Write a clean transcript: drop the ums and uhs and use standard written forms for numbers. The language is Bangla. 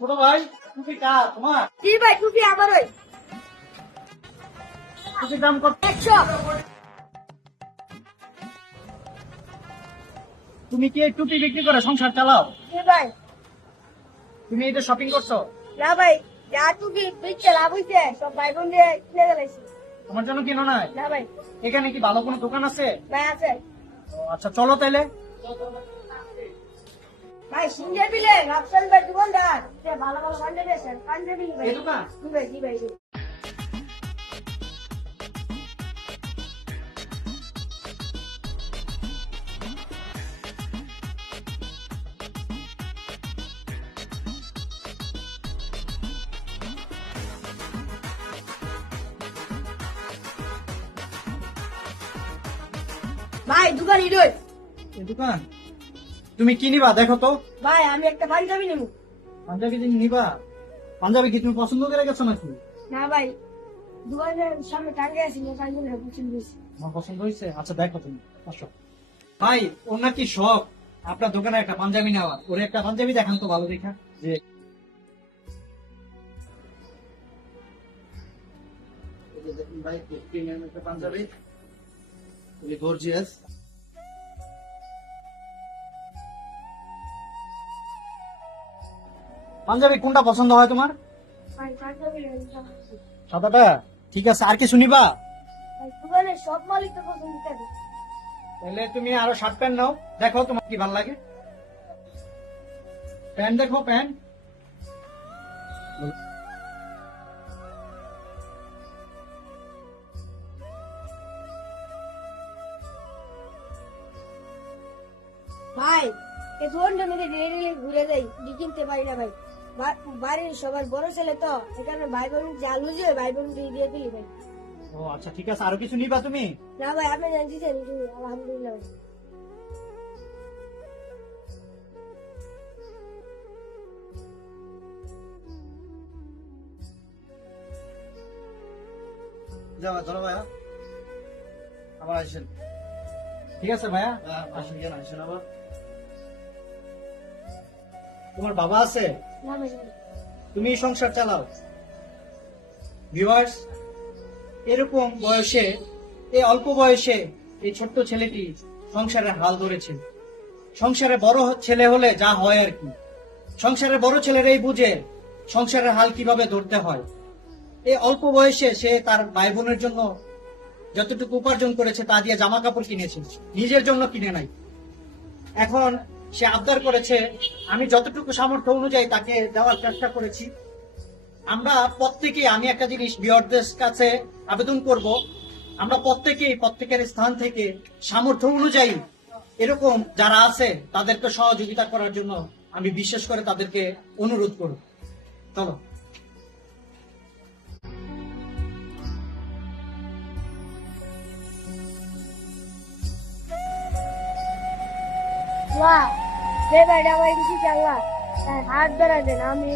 ছোট ভাই টুপি কার তোমার? জি ভাই, টুপি আমারই। টুপির দাম কত? 100। তুমি কি এই টুপি বিক্রি করে সংসার চালাও? জি ভাই। তুমি এটা শপিং করছো? না ভাই, যা টুপি বেচে লাভ হইছে সব ভাই বোন দিয়ে কিনে গেলাইছি। তোমার জন্য কিনো নাই? না ভাই। এখানে কি ভালো কোনো দোকান আছে? ভাই আছে। আচ্ছা চলো তাইলে। ভাই সিঙ্গে বিলে রাফসাল ভাই দোকানদার, সে ভালো ভালো পাঞ্জাবি আছে। পাঞ্জাবি ভাই। এই দোকান? জি ভাই, জি ভাই। ভাই দোকান ইডোই। এই দোকান? তুমি কি নিবা দেখো তো। ভাই আমি একটা পাঞ্জাবি নেব। পাঞ্জাবি নিবা? পাঞ্জাবি কি তুমি পছন্দ করে গেছো নাকি? না ভাই, দোকানের সামনে টাঙ্গে আছি, না পাঞ্জাবি পছন্দ হয়েছে। আমার পছন্দ হয়েছে, আচ্ছা দেখো তুমি আসো। ভাই ওর নাকি শখ আপনার দোকানে একটা পাঞ্জাবি নেওয়ার, ওরে একটা পাঞ্জাবি দেখান তো ভালো দেখা। যে এই যে দেখুন ভাই, প্রিমিয়াম একটা পাঞ্জাবি, খুবই গর্জিয়াস। পাঞ্জাবি কোনটা পছন্দ হয় তোমার? ভাই পাঞ্জাবি নেব। সাদাটা? ঠিক আছে, আর কিছু নিবা? ভাই দোকানের সব মালিক তো পছন্দ করে। তাহলে তুমি আরো শার্ট প্যান্ট নাও, দেখো তোমার কি ভালো লাগে। প্যান্ট দেখো, প্যান্ট। ভাই এই দোকানটা মধ্যে ডেলি ঘুরে যাই, কিনতে পারি না ভাই। বাড়ির সবার বড় ছেলে তো, এখানে ভাই বোন যা লুজে ভাই বোন দিয়ে দিলি ভাই। ও আচ্ছা ঠিক আছে, আরো কিছু নিবা তুমি? না ভাই, আপনি জানতেছেন আলহামদুলিল্লাহ ভাই। যাবা চলো ভাইয়া, আবার আসেন। ঠিক আছে ভাইয়া, আসেন কেন আসেন আবার। তোমার বাবা আছে? না ভাই। তুমি সংসার চালাও। ভিউয়ার্স, এরকম বয়সে, এই অল্প বয়সে এই ছোট্ট ছেলেটি সংসারের হাল ধরেছে। সংসারে বড় ছেলে হলে যা হয় আর কি, সংসারের বড় ছেলেরাই বুঝে সংসারের হাল কিভাবে ধরতে হয়। এই অল্প বয়সে সে তার ভাই বোনের জন্য যতটুকু উপার্জন করেছে তা দিয়ে জামা কাপড় কিনেছে, নিজের জন্য কিনে নাই। এখন সে আবদার করেছে, আমি যতটুকু সামর্থ্য অনুযায়ী তাকে দেওয়ার চেষ্টা করেছি। আমরা প্রত্যেকেই, আমি একটা জিনিস ভিউয়ারদের কাছে আবেদন করব, আমরা প্রত্যেকেই প্রত্যেকের স্থান থেকে সামর্থ্য অনুযায়ী এরকম যারা আছে তাদেরকে সহযোগিতা করার জন্য আমি বিশেষ করে তাদেরকে অনুরোধ করব। চলো। বাহ, যে ভাইটা আমার কিছু চাঙ্গা, তার হাত ধরা দেন, আমি